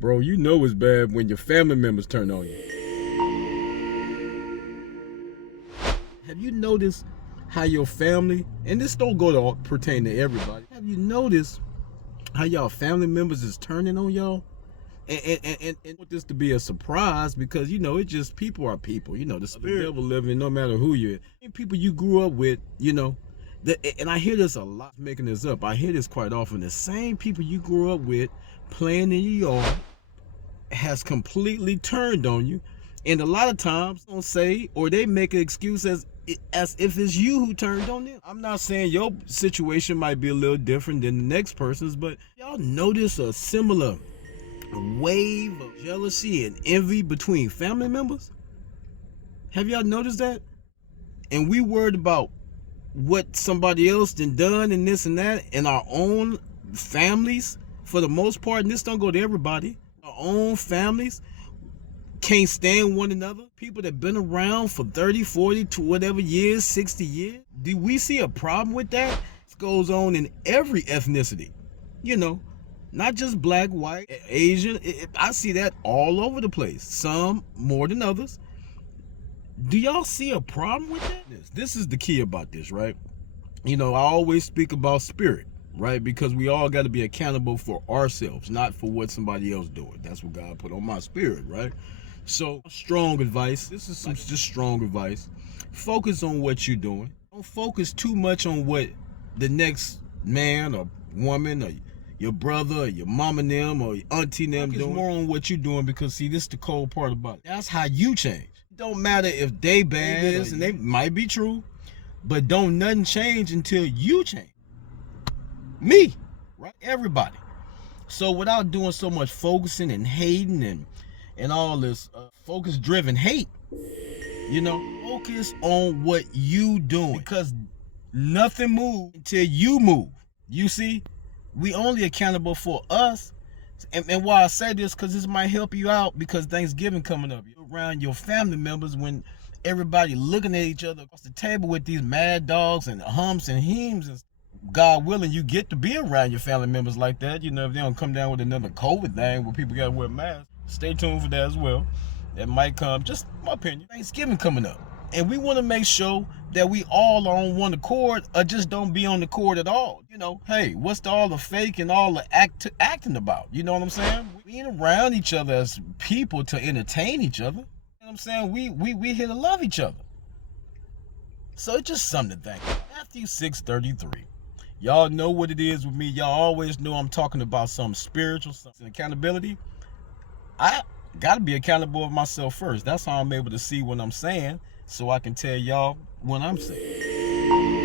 Bro, you know it's bad when your family members turn on you. Have you noticed how your family, and this don't go to pertain to everybody, have you noticed how y'all family members is turning on y'all? And want this to be a surprise because, it's just people are people. The spirit devil living no matter who you're. People you grew up with, and I hear this a lot, making this up. I hear this quite often. The same people you grew up with playing in your yard has completely turned on you. And a lot of times don't say, or they make an excuse as if it's you who turned on them. I'm not saying your situation might be a little different than the next person's, but y'all notice a similar wave of jealousy and envy between family members? Have y'all noticed that? And we worried about what somebody else done and this and that in our own families for the most part, and this don't go to everybody. Our own families can't stand one another. People that been around for 30, 40 to whatever years, 60 years. Do we see a problem with that? It goes on in every ethnicity. Not just black, white, Asian. I see that all over the place. Some more than others. Do y'all see a problem with that? This is the key about this, right? I always speak about spirit, right? Because we all got to be accountable for ourselves, not for what somebody else doing. That's what God put on my spirit, right? So, strong advice. This is some just strong advice. Focus on what you're doing. Don't focus too much on what the next man or woman or your brother or your mom and them or your auntie and them doing. More on what you're doing because, see, this is the cold part about it. That's how you change. It don't matter if they bad is, and they might be true, but don't nothing change until you change. Me, right? Everybody. So without doing so much focusing and hating and all this focus-driven hate, focus on what you doing because nothing moves until you move. You see, we only accountable for us. And why I say this, because this might help you out because Thanksgiving coming up. You're around your family members when everybody looking at each other across the table with these mad dogs and humps and hems. And God willing, you get to be around your family members like that. If they don't come down with another COVID thing where people got to wear masks, stay tuned for that as well. That might come, just my opinion. Thanksgiving coming up. And we want to make sure that we all are on one accord or just don't be on the accord at all. Hey, what's all the fake and all the acting about? You know what I'm saying? We ain't around each other as people to entertain each other. You know what I'm saying? We here to love each other. So it's just something to think about. Matthew 6:33. Y'all know what it is with me. Y'all always know I'm talking about something spiritual, something accountability. I got to be accountable of myself first. That's how I'm able to see what I'm saying so I can tell y'all what I'm saying.